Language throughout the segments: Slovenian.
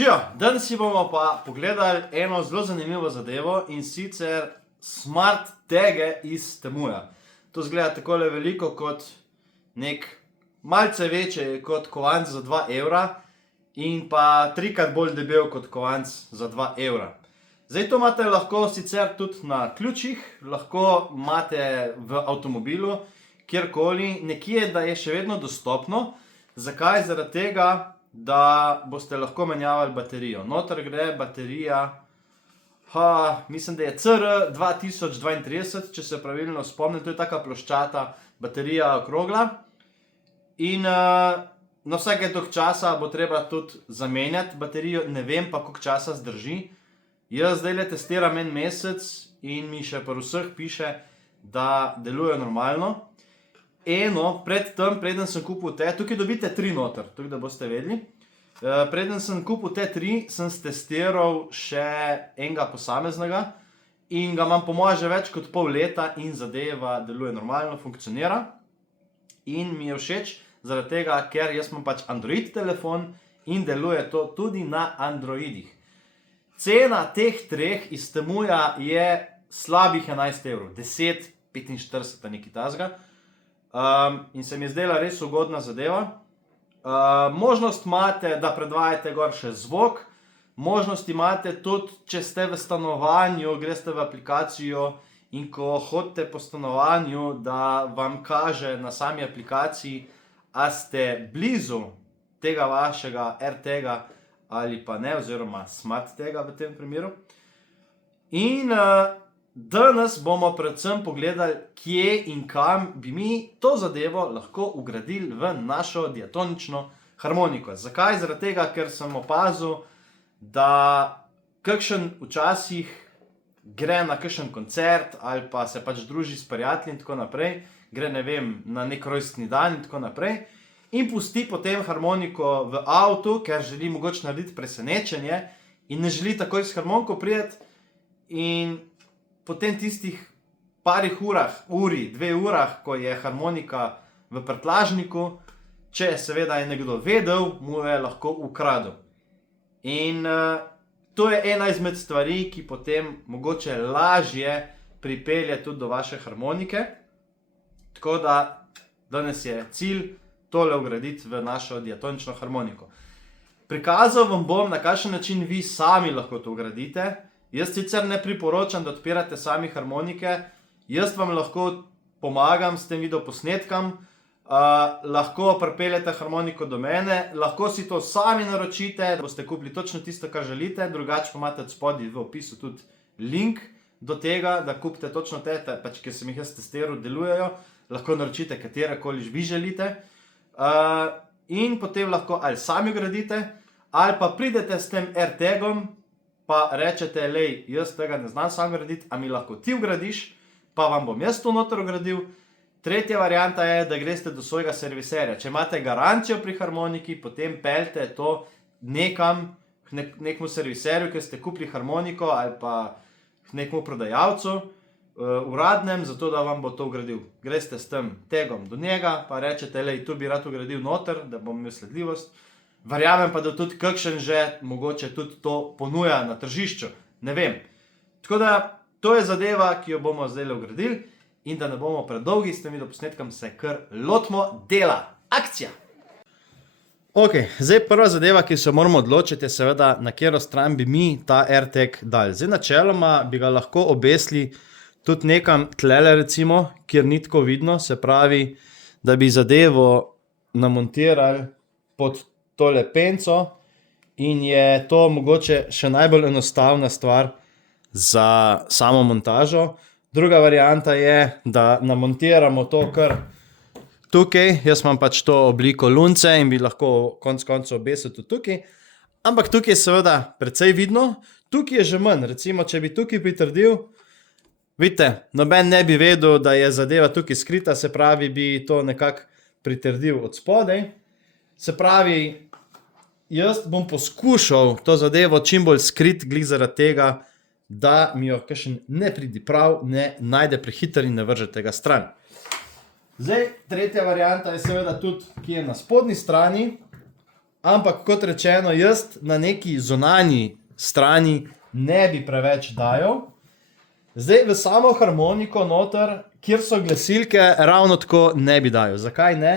Živijo, danes si bomo pa pogledali eno zelo zanimivo zadevo in sicer smart tege iz Temuja. To zgleda takole veliko kot nek malce večje kot kovanc za 2 evra in pa trikrat bolj debel kot kovanc za 2 evra. Zdaj to imate lahko sicer tudi na ključih, lahko imate v avtomobilu, kjerkoli, nekje, da je še vedno dostopno. Zakaj? Zaradi tega, da boste lahko menjavali baterijo. Noter gre baterija, mislim, da je CR 2032, če se pravilno spomnim, to je taka ploščata baterija okrogla. In na vsake toliko časa bo treba tudi zamenjati baterijo, ne vem pa, koliko časa zdrži. Jaz zdaj testiram 1 mesec in mi še pri vseh piše, da deluje normalno. Preden sem kupil tukaj dobite 3 noter, tako da boste vedeli. Preden sem kupil te 3, sem testiral še enega posameznega in ga imam po moje že več kot pol leta in zadeva deluje normalno, funkcionira. In mi je všeč zaradi tega, ker jaz imam pač Android telefon in deluje to tudi na Androidih. Cena teh 3 iz Temuja je slabih 11 evrov, 10,45 nekaj takega. In se mi je zdela res ugodna zadeva. Možnost imate, da predvajate gor še zvok. Možnost imate tudi, če ste v stanovanju, greste v aplikacijo in ko hodite po stanovanju, da vam kaže na sami aplikaciji, a ste blizu tega vašega AirTaga ali pa ne, oziroma smart tega v tem primeru. In danes bomo predvsem pogledali, kje in kam bi mi to zadevo lahko vgradili v našo diatonično harmoniko. Zakaj? Zaradi tega, ker sem opazil, da kakšen včasih gre na kakšen koncert ali pa se pač druži s prijatelji in tako naprej, gre, ne vem, na nek rojstni dan in tako naprej, in pusti potem harmoniko v avtu, ker želi mogoče narediti presenečenje in ne želi takoj s harmoniko priti, in potem tistih parih uri, 2 urah, ko je harmonika v prtljažniku, če seveda je nekdo vedel, mu je lahko ukradel. In to je ena izmed stvari, ki potem mogoče lažje pripelje tudi do vaše harmonike. Tako da danes je cilj tole vgraditi v našo diatonično harmoniko. Prikazal vam bom, na kakšen način vi sami lahko to vgradite. Jaz sicer ne priporočam, da odpirate sami harmonike. Jaz vam lahko pomagam s tem videoposnetkom. Lahko pripeljete harmoniko do mene. Lahko si to sami naročite, da boste kupili točno tisto, kar želite. Drugače pa imate od spodaj v opisu tudi link do tega, da kupite točno te, pač, ker sem jih jaz testiral, delujejo. Lahko naročite katerekoli vi želite. In potem lahko ali sami vgradite, ali pa pridete s tem AirTagom, pa rečete, lej, jaz tega ne znam sam vgraditi, a mi lahko ti vgradiš, pa vam bom jaz to noter vgradil. Tretja varianta je, da greste do svojega serviserja. Če imate garancijo pri harmoniki, potem peljte to nekam, nekmu serviserju, ker ste kupili harmoniko, ali pa nekmu prodajalcu, uradnem, zato da vam bo to vgradil. Greste s tem tagom do njega, pa rečete, lej, tu bi rad vgradil noter, da bom imel sledljivost. Verjamem pa, da tudi kakšen že mogoče tudi to ponuja na tržišču. Ne vem. Tako da, to je zadeva, ki jo bomo zdaj vgradili, in da ne bomo predolgi s tem videoposnetkom, se kar lotimo dela. Akcija! Ok, zdaj prva zadeva, ki se moramo odločiti, je seveda, na katero stran bi mi ta AirTag dali. Zdaj načeloma bi ga lahko obesili tudi nekam tlele recimo, kjer ni tako vidno, se pravi, da bi zadevo namontirali pod tole penco in je to mogoče še najbolj enostavna stvar za samo montažo. Druga varianta je, da namontiramo to kar tukaj. Jaz imam pač to obliko lunce in bi lahko konec koncev obesil tudi tukaj. Ampak tukaj je seveda precej vidno. Tukaj je že manj. Recimo, če bi tukaj pritrdil, vidite, noben ne bi vedel, da je zadeva tukaj skrita, se pravi, bi to nekako pritrdil od spodaj. Se pravi, jaz bom poskušal to zadevo čim bolj skrit, glih zaradi tega, da mi jo kakšen nepridiprav ne najde prehiter in ne vrže tega stran. Zdaj, tretja varianta je seveda tudi, ki je na spodnji strani. Ampak kot rečeno, jaz na neki zunanji strani ne bi preveč dajal. Zdaj v samo harmoniko noter, kjer so glasilke, ravno tako ne bi dajal. Zakaj ne?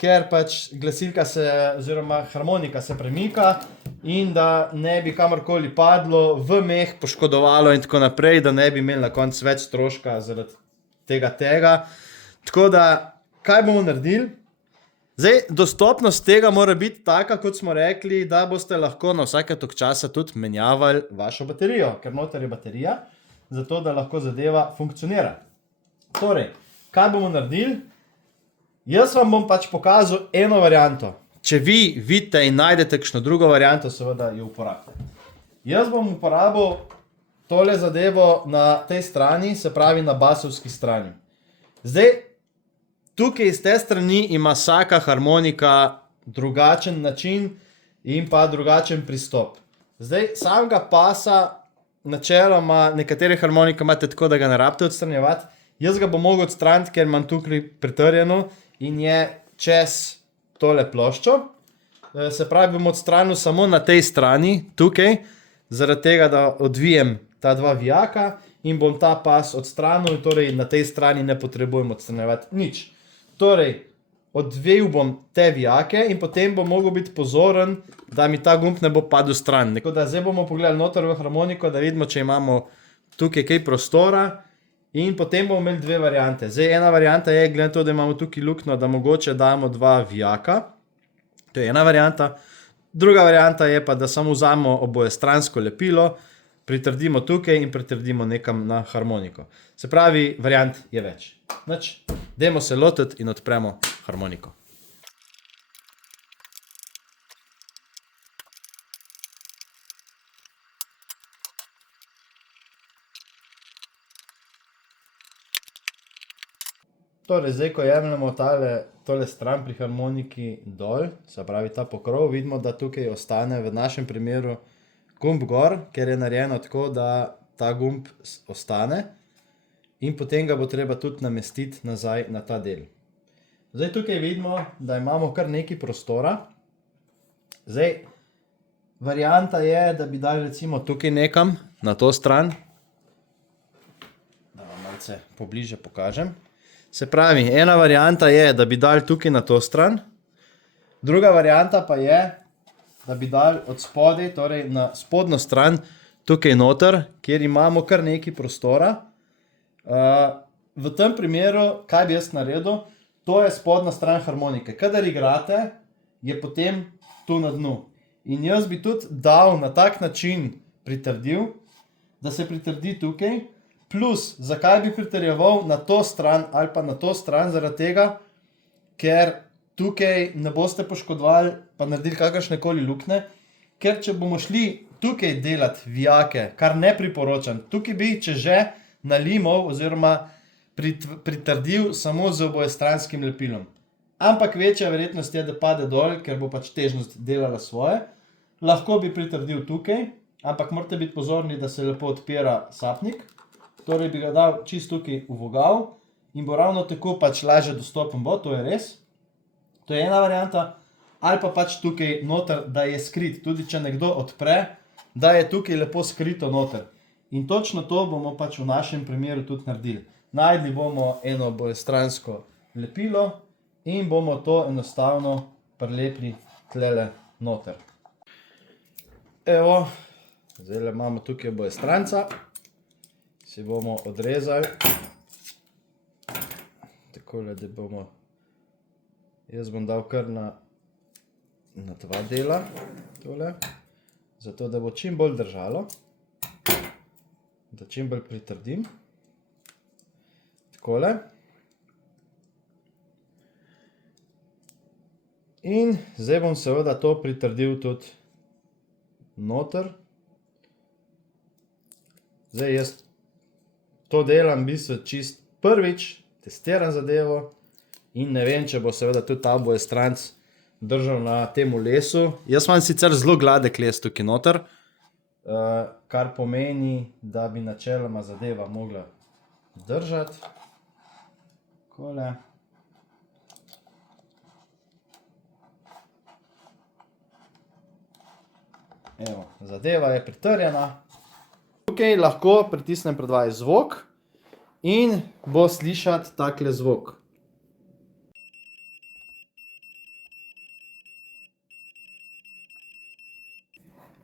Ker pač glasilka se, oziroma harmonika se premika in da ne bi kamorkoli padlo, v meh poškodovalo in tako naprej, da ne bi imeli na koncu več stroška zaradi tega. Tako da, kaj bomo naredili? Zdaj, dostopnost tega mora biti taka, kot smo rekli, da boste lahko na vsake tok časa tudi menjavali vašo baterijo, ker noter je baterija, zato da lahko zadeva funkcionira. Torej, kaj bomo naredili? Jaz vam bom pač pokazal eno varianto. Če vi vidite in najdete kakšno drugo varianto, seveda jo uporabite. Jaz bom uporabil tole zadevo na tej strani, se pravi na basovski strani. Zdaj, tukaj iz te strani ima vsaka harmonika drugačen način in pa drugačen pristop. Zdaj, samega pasa, načeloma, nekatere harmonike imate tako, da ga ne rabite odstranjevati. Jaz ga bom mogel odstraniti, ker imam tukaj pritrjeno in je čez tole ploščo. Se pravi, bom odstranil samo na tej strani, tukaj, zaradi tega, da odvijem ta dva vijaka in bom ta pas odstranil, torej na tej strani ne potrebujem odstranjevati nič. Torej, odvijal bom te vijake in potem bom mogel biti pozoren, da mi ta gumb ne bo padel stran. Tako da zdaj bomo pogledali noter v harmoniko, da vidimo, če imamo tukaj kaj prostora in potem bomo imeli dve variante. Zdaj, ena varianta je, glede to, da imamo tukaj luknjo, da mogoče damo dva vijaka. To je ena varianta. Druga varianta je pa, da samo vzamemo obojestransko lepilo, pritrdimo tukaj in pritrdimo nekam na harmoniko. Se pravi, variant je več. Nič, dajmo se lotiti in odpremo harmoniko. Torej, zdaj, ko jemljemo tole stran pri harmoniki dol, se pravi ta pokrov, vidimo, da tukaj ostane v našem primeru gumb gor, ker je narejeno tako, da ta gumb ostane in potem ga bo treba tudi namestiti nazaj na ta del. Zdaj, tukaj vidimo, da imamo kar nekaj prostora. Zdaj, varianta je, da bi dali recimo tukaj nekam na to stran. Da vam malce pobliže pokažem. Se pravi, ena varianta je, da bi dali tukaj na to stran. Druga varianta pa je, da bi dali od spodaj, torej na spodnjo stran, tukaj noter, kjer imamo kar nekaj prostora. V tem primeru, kaj bi jaz naredil, to je spodnja stran harmonike. Kadar igrate, je potem tu na dnu. In jaz bi tudi dal na tak način pritrdil, da se pritrdi tukaj, plus, zakaj bi pritrjeval na to stran ali pa na to stran, zaradi tega, ker tukaj ne boste poškodovali pa naredili kakršnekoli luknje, ker če bomo šli tukaj delati vijake, kar ne priporočam, tukaj bi, če že, nalimal oziroma pritrdil samo z obojestranskim lepilom. Ampak večja verjetnost je, da pade dol, ker bo pač težnost delala svoje. Lahko bi pritrdil tukaj, ampak morate biti pozorni, da se lepo odpira sapnik. Torej bi ga dal čist tukaj v vogal in bo ravno tako pač lažje dostopen bo, to je res. To je ena varianta. Ali pa pač tukaj noter, da je skrit. Tudi če nekdo odpre, da je tukaj lepo skrito noter. In točno to bomo pač v našem primeru tudi naredili. Najdli bomo eno obojestransko lepilo in bomo to enostavno prilepili tlele noter. Evo, zdaj imamo tukaj obojestranca. Si bomo odrezali. Takole, da bomo... Jaz bom dal kar na dva dela tole. Zato, da bo čim bolj držalo. Da čim bolj pritrdim. Takole. In zdaj bom seveda to pritrdil tudi noter. Zdaj jaz to delam v bistvu čist prvič, testiram zadevo in ne vem, če bo seveda tudi ta obojestranc držal na temu lesu. Jaz imam sicer zelo gladek les tukaj noter, kar pomeni, da bi načeloma zadeva mogla držati. Takole. Evo, zadeva je pritrjena. Tukaj lahko pritisnem predvajati zvok in bo slišati takle zvok.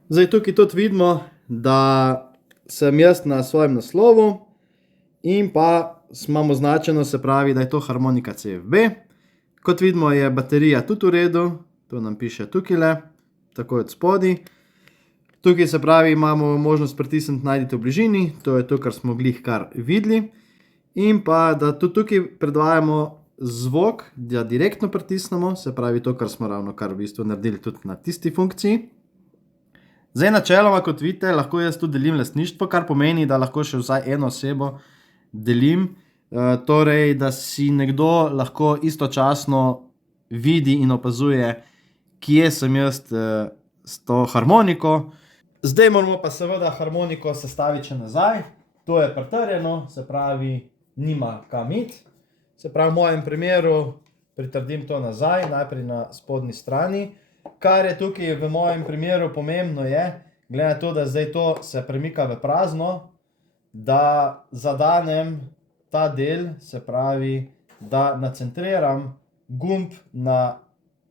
Zdaj tukaj tudi vidimo, da sem jaz na svojem naslovu in pa imam označeno, se pravi, da je to harmonika CFB. Kot vidimo, je baterija tudi v redu, to nam piše tukajle, tako od spodaj. Tukaj se pravi, imamo možnost pritisniti najdite v bližini, to je to, kar smo glih kar videli. In pa, da tudi tukaj predvajamo zvok, da direktno pritisnemo, se pravi to, kar smo ravno kar v bistvu naredili tudi na tisti funkciji. Zdaj načeloma, kot vidite, lahko jaz tudi delim lastništvo, kar pomeni, da lahko še vsaj eno osebo delim. Torej, da si nekdo lahko istočasno vidi in opazuje, kje sem jaz s to harmoniko. Zdaj moramo pa seveda harmoniko sestaviti še nazaj. To je pritrjeno, se pravi, nima kam iti. Se pravi, v mojem primeru pritrdim to nazaj, najprej na spodnji strani. Kar je tukaj v mojem primeru pomembno je, glede na to, da zdaj to se premika v prazno, da zadanem ta del, se pravi, da nacentriram gumb na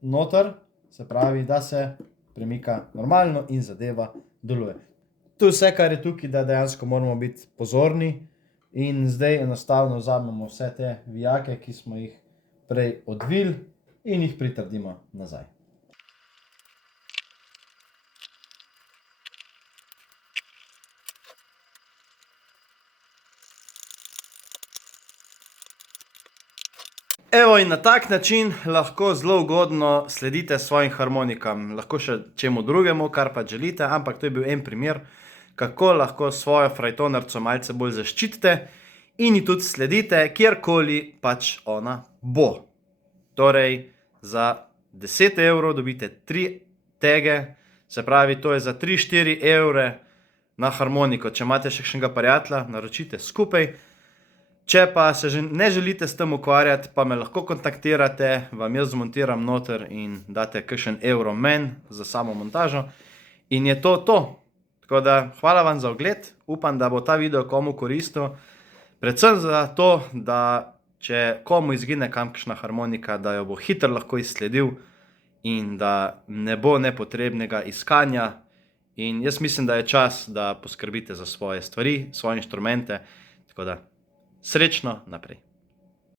noter, se pravi, da se premika normalno in zadeva deluje. To je vse, kar je tukaj, da dejansko moramo biti pozorni in zdaj enostavno vzamemo vse te vijake, ki smo jih prej odvili in jih pritrdimo nazaj. Evo in na tak način lahko zelo ugodno sledite svojim harmonikam. Lahko še čemu drugemu, kar pa želite, ampak to je bil en primer, kako lahko svojo frajtonarico malce bolj zaščitite in ji tudi sledite, kjerkoli pač ona bo. Torej, za 10 evrov dobite 3 tege, se pravi, to je za 3-4 evre na harmoniko. Če imate še kakšnega prijatelja, naročite skupaj. Če pa se ne želite s tem ukvarjati, pa me lahko kontaktirate, vam jaz zmontiram noter in date kakšen evro meni za samo montažo. In je to to. Tako da hvala vam za ogled, upam, da bo ta video komu koristil. Predvsem za to, da če komu izgine kakšna harmonika, da jo bo hitro lahko izsledil in da ne bo nepotrebnega iskanja. In jaz mislim, da je čas, da poskrbite za svoje stvari, svoje inštrumente. Tako da srečno naprej.